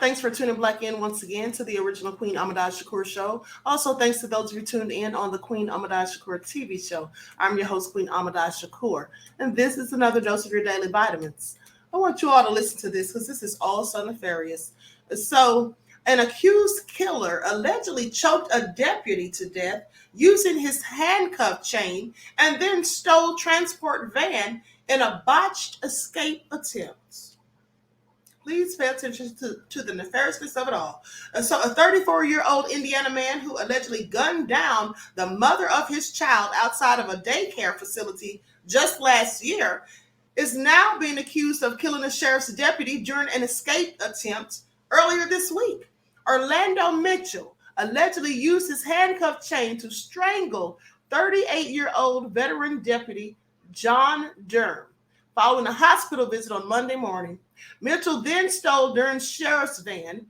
Thanks for tuning back in once again to the original Queen Ahmadiyyah Shakur show. Also, thanks to those of you tuned in on the Queen Ahmadiyyah Shakur TV show. I'm your host, Queen Ahmadiyyah Shakur, and this is another dose of your daily vitamins. I want you all to listen to this because this is all so nefarious. So, an accused killer allegedly choked a deputy to death using his handcuff chain and then stole transport van in a botched escape attempt. Please pay attention to the nefariousness of it all. So a 34-year-old Indiana man who allegedly gunned down the mother of his child outside of a daycare facility just last year is now being accused of killing a sheriff's deputy during an escape attempt earlier this week. Orlando Mitchell allegedly used his handcuff chain to strangle 38-year-old veteran deputy John Durham following a hospital visit on Monday morning. Mitchell then stole Durham's sheriff's van,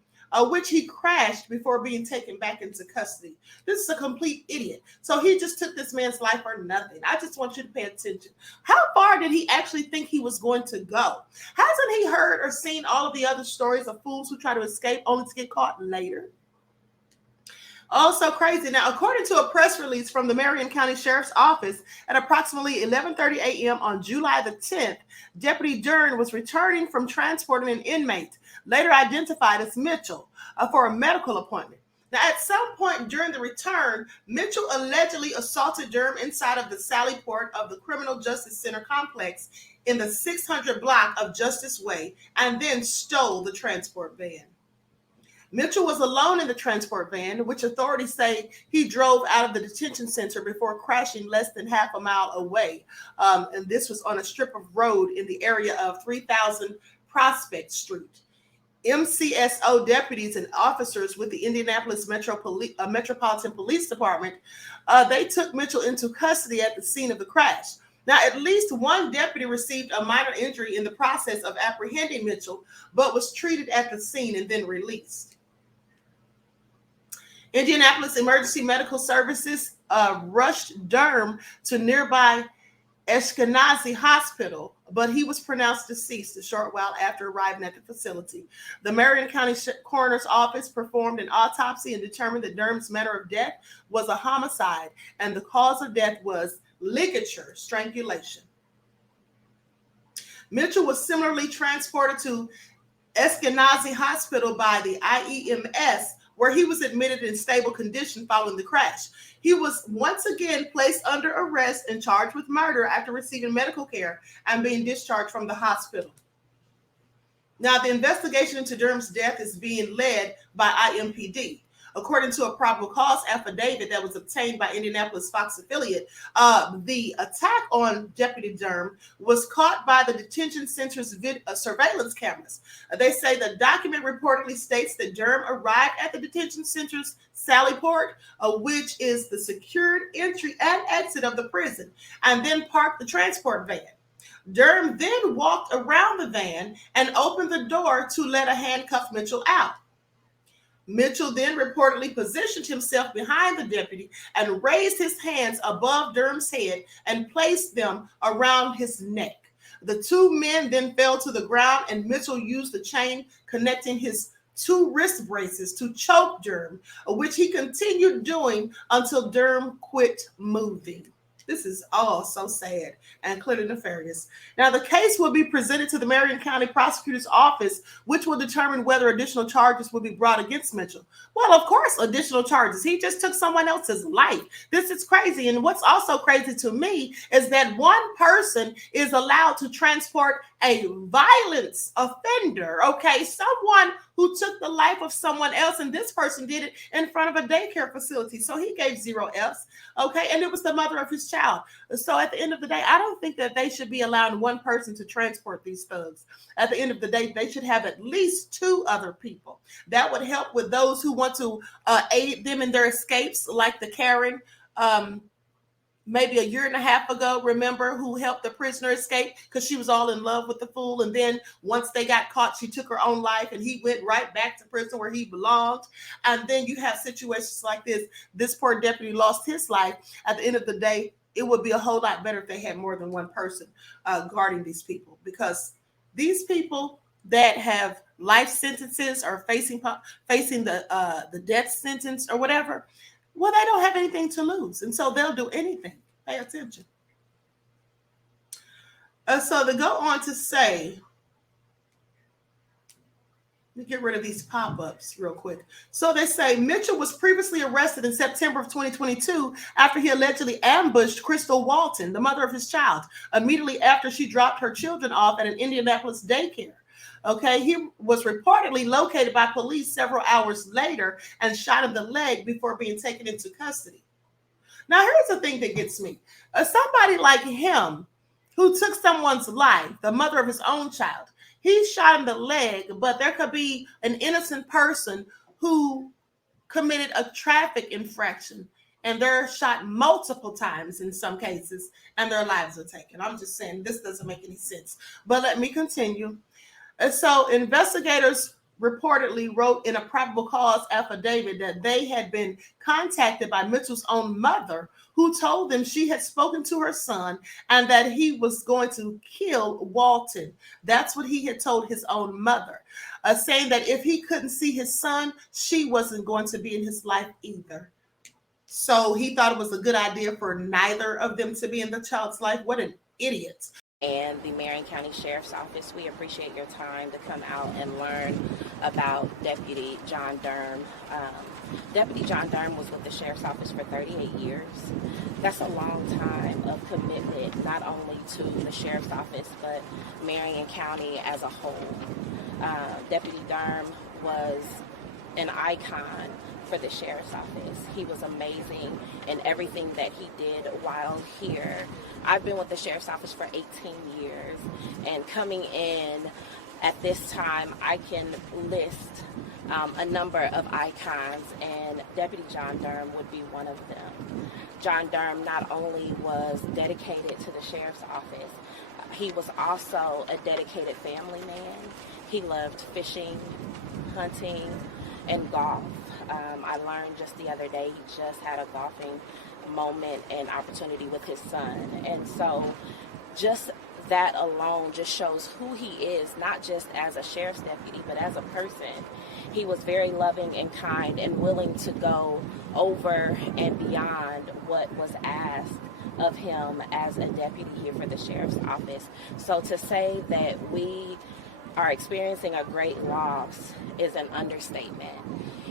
which he crashed before being taken back into custody. This is a complete idiot. So he just took this man's life for nothing. I just want you to pay attention. How far did he actually think he was going to go? Hasn't he heard or seen all of the other stories of fools who try to escape only to get caught later? Also crazy. Now, according to a press release from the Marion County Sheriff's Office at approximately 11:30 a.m. on July the 10th, Deputy Durham was returning from transporting an inmate, later identified as Mitchell, for a medical appointment. Now, at some point during the return, Mitchell allegedly assaulted Durham inside of the Sally Port of the Criminal Justice Center complex in the 600 block of Justice Way and then stole the transport van. Mitchell was alone in the transport van, which authorities say he drove out of the detention center before crashing less than half a mile away. And this was on a strip of road in the area of 3000 Prospect Street. MCSO deputies and officers with the Indianapolis Metropolitan Police Department, they took Mitchell into custody at the scene of the crash. Now, at least one deputy received a minor injury in the process of apprehending Mitchell, but was treated at the scene and then released. Indianapolis Emergency Medical Services rushed Durham to nearby Ashkenazi Hospital, but he was pronounced deceased a short while after arriving at the facility. The Marion County Coroner's Office performed an autopsy and determined that Durham's manner of death was a homicide, and the cause of death was ligature strangulation. Mitchell was similarly transported to Ashkenazi Hospital by the IEMS, where he was admitted in stable condition following the crash. He was once again placed under arrest and charged with murder after receiving medical care and being discharged from the hospital. Now, the investigation into Durham's death is being led by IMPD. According to a probable cause affidavit that was obtained by Indianapolis Fox affiliate, the attack on Deputy Durham was caught by the detention center's surveillance cameras. They say the document reportedly states that Durham arrived at the detention center's Sally Port, which is the secured entry and exit of the prison, and then parked the transport van. Durham then walked around the van and opened the door to let a handcuff Mitchell out. Mitchell then reportedly positioned himself behind the deputy and raised his hands above Durham's head and placed them around his neck. The two men then fell to the ground, and Mitchell used the chain connecting his two wrist braces to choke Durham, which he continued doing until Durham quit moving. This is all so sad and clearly nefarious. Now, the case will be presented to the Marion County Prosecutor's Office, which will determine whether additional charges will be brought against Mitchell. Well, of course, additional charges. He just took someone else's life. This is crazy. And what's also crazy to me is that one person is allowed to transport a violence offender, okay? Someone who took the life of someone else, and this person did it in front of a daycare facility. So he gave 0 Fs, okay? And it was the mother of his child. So at the end of the day, I don't think that they should be allowing one person to transport these thugs. At the end of the day, they should have at least 2 other people. That would help with those who want to aid them in their escapes, like the Karen, maybe a year and a half ago, remember, who helped the prisoner escape because she was all in love with the fool. And then once they got caught, she took her own life and he went right back to prison where he belonged. And then you have situations like this. This poor deputy lost his life. At the end of the day, it would be a whole lot better if they had more than one person guarding these people, because these people that have life sentences or facing the death sentence or whatever, well, they don't have anything to lose, and so they'll do anything. Pay attention. So they go on to say, let me get rid of these pop-ups real quick. So they say Mitchell was previously arrested in September of 2022 after he allegedly ambushed Crystal Walton, the mother of his child, immediately after she dropped her children off at an Indianapolis daycare. Okay, he was reportedly located by police several hours later and shot in the leg before being taken into custody. Now, here's the thing that gets me. Somebody like him who took someone's life, the mother of his own child, he's shot in the leg, but there could be an innocent person who committed a traffic infraction and they're shot multiple times in some cases and their lives are taken. I'm just saying this doesn't make any sense. But let me continue. And so investigators reportedly wrote in a probable cause affidavit that they had been contacted by Mitchell's own mother, who told them she had spoken to her son and that he was going to kill Walton. That's what he had told his own mother, saying that if he couldn't see his son, she wasn't going to be in his life either. So he thought it was a good idea for neither of them to be in the child's life. What an idiot. And the Marion County Sheriff's Office, we appreciate your time to come out and learn about Deputy John Durham. Deputy John Durham was with the Sheriff's Office for 38 years. That's a long time of commitment, not only to the Sheriff's Office, but Marion County as a whole. Deputy Durham was an icon for the Sheriff's Office. He was amazing in everything that he did while here. I've been with the Sheriff's Office for 18 years, and coming in at this time, I can list a number of icons, and Deputy John Durham would be one of them. John Durham not only was dedicated to the Sheriff's Office, he was also a dedicated family man. He loved fishing, hunting, and golf. I learned just the other day he just had a golfing moment and opportunity with his son. And so just that alone just shows who he is, not just as a sheriff's deputy, but as a person. He was very loving and kind and willing to go over and beyond what was asked of him as a deputy here for the sheriff's office. So to say that we are experiencing a great loss is an understatement.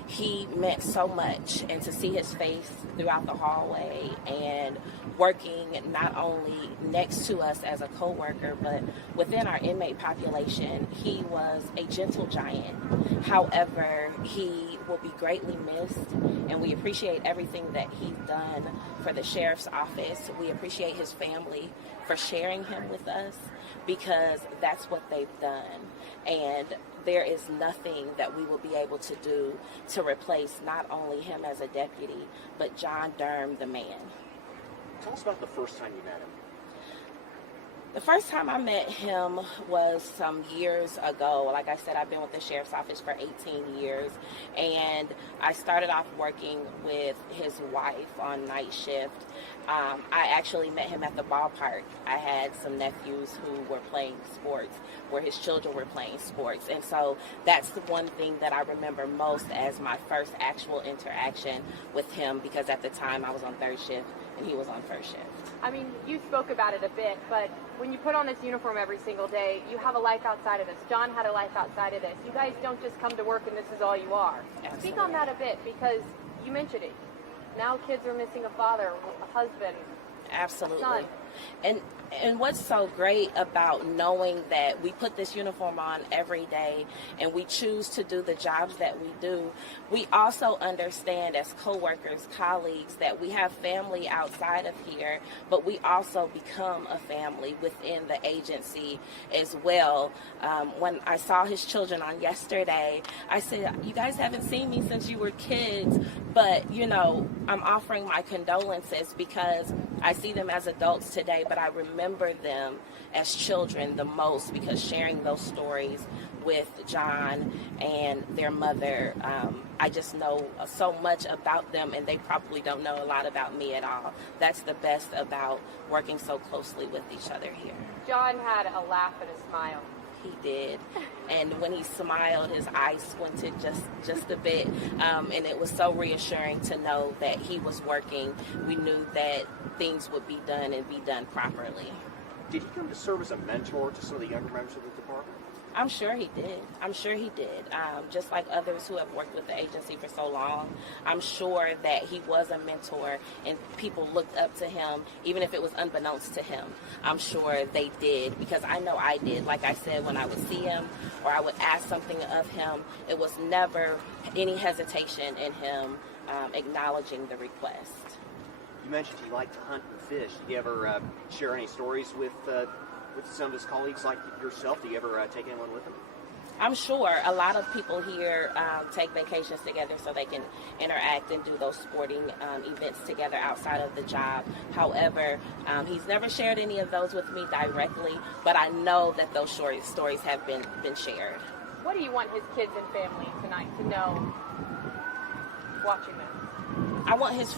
He meant so much, and to see his face throughout the hallway and working not only next to us as a co-worker, but within our inmate population, he was a gentle giant. However, he will be greatly missed, and we appreciate everything that he's done for the sheriff's office. We appreciate his family for sharing him with us, because that's what they've done. And there is nothing that we will be able to do to replace not only him as a deputy, but John Durham, the man. Tell us about the first time you met him. The first time I met him was some years ago. Like I said, I've been with the sheriff's office for 18 years, and I started off working with his wife on night shift. I actually met him at the ballpark. I had some nephews who were playing sports, where his children were playing sports, and so that's the one thing that I remember most as my first actual interaction with him, because at the time I was on third shift and he was on first shift. I mean, you spoke about it a bit, but when you put on this uniform every single day, you have a life outside of this. John had a life outside of this. You guys don't just come to work and this is all you are. Absolutely. Speak on that a bit, because you mentioned it. Now kids are missing a father, a husband, Absolutely. a son. And what's so great about knowing that we put this uniform on every day and we choose to do the jobs that we do, we also understand as co-workers, colleagues, that we have family outside of here, but we also become a family within the agency as well. When I saw his children on yesterday, I said, you guys haven't seen me since you were kids, but, you know, I'm offering my condolences because I see them as adults today, but I remember them as children the most, because sharing those stories with John and their mother, I just know so much about them, and they probably don't know a lot about me at all. That's the best about working so closely with each other here. John had a laugh and a smile. He did. And when he smiled, his eyes squinted just a bit. And it was so reassuring to know that he was working. We knew that things would be done and be done properly. Did he come to serve as a mentor to some of the younger members of the department? I'm sure he did. Just like others who have worked with the agency for so long, I'm sure that he was a mentor and people looked up to him, even if it was unbeknownst to him. I'm sure they did, because I know I did. Like I said, when I would see him or I would ask something of him, it was never any hesitation in him acknowledging the request. You mentioned he liked to hunt and fish. Did you ever share any stories with some of his colleagues like yourself? Do you ever take anyone with him? I'm sure a lot of people here take vacations together so they can interact and do those sporting events together outside of the job. However, he's never shared any of those with me directly, but I know that those short stories have been shared. What do you want his kids and family tonight to know watching this? I want his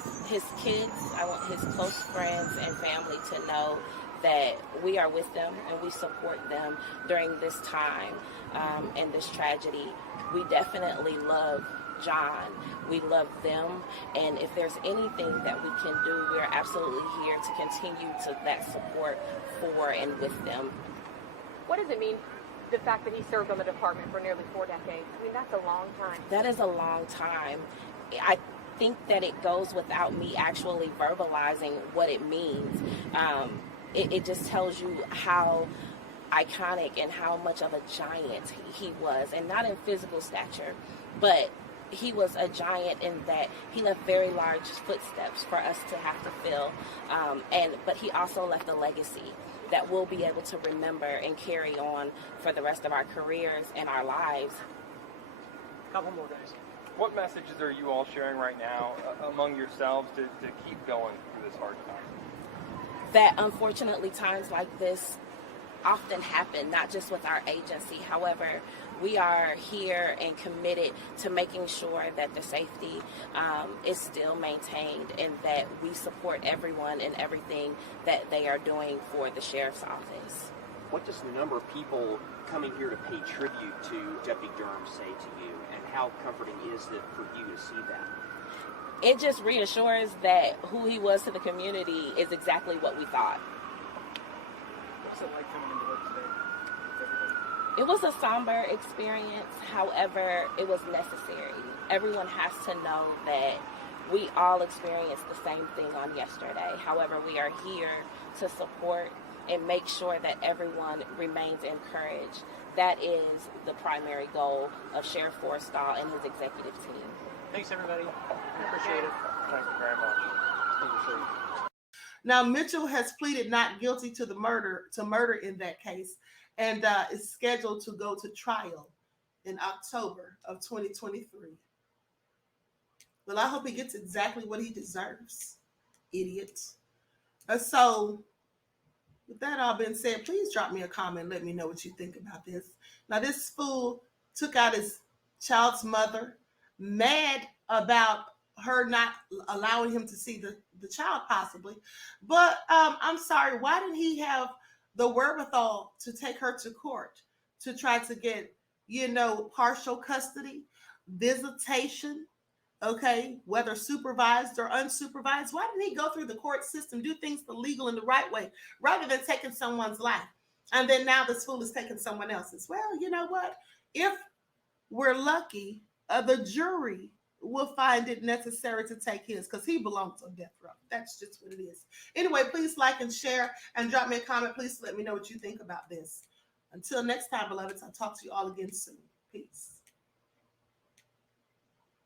kids, I want his close friends and family to know that we are with them and we support them during this time and this tragedy. We definitely love John. We love them. And if there's anything that we can do, we're absolutely here to continue to that support for and with them. What does it mean, the fact that he served on the department for nearly 4 decades? I mean, that's a long time. That is a long time. I think that it goes without me actually verbalizing what it means. It just tells you how iconic and how much of a giant he was, and not in physical stature, but he was a giant in that he left very large footsteps for us to have to fill, but he also left a legacy that we'll be able to remember and carry on for the rest of our careers and our lives. Couple more guys. What messages are you all sharing right now among yourselves to keep going through this hard time? That unfortunately times like this often happen, not just with our agency. However, we are here and committed to making sure that the safety is still maintained and that we support everyone and everything that they are doing for the sheriff's office. What does the number of people coming here to pay tribute to Deputy Durham say to you, and how comforting is it for you to see that? It just reassures that who he was to the community is exactly what we thought. What's it like coming into work today? It was a somber experience. However, it was necessary. Everyone has to know that we all experienced the same thing on yesterday. However, we are here to support and make sure that everyone remains encouraged. That is the primary goal of Sheriff Forrestal and his executive team. Thanks, everybody. Appreciate it. Thank you very much. Thank you, sir. Now, Mitchell has pleaded not guilty to murder in that case, and is scheduled to go to trial in October of 2023. Well, I hope he gets exactly what he deserves, idiot. So, with that all being said, please drop me a comment. Let me know what you think about this. Now, this fool took out his child's mother, mad about her not allowing him to see the child possibly. But I'm sorry, why didn't he have the wherewithal to take her to court to try to get, partial custody, visitation, okay, whether supervised or unsupervised? Why didn't he go through the court system, do things the legal and the right way, rather than taking someone's life? And then now this fool is taking someone else's. Well, you know what? If we're lucky, the jury will find it necessary to take his, because he belongs on death row. That's just what it is. Anyway, please like and share and drop me a comment. Please let me know what you think about this. Until next time, beloveds, I'll talk to you all again soon. Peace.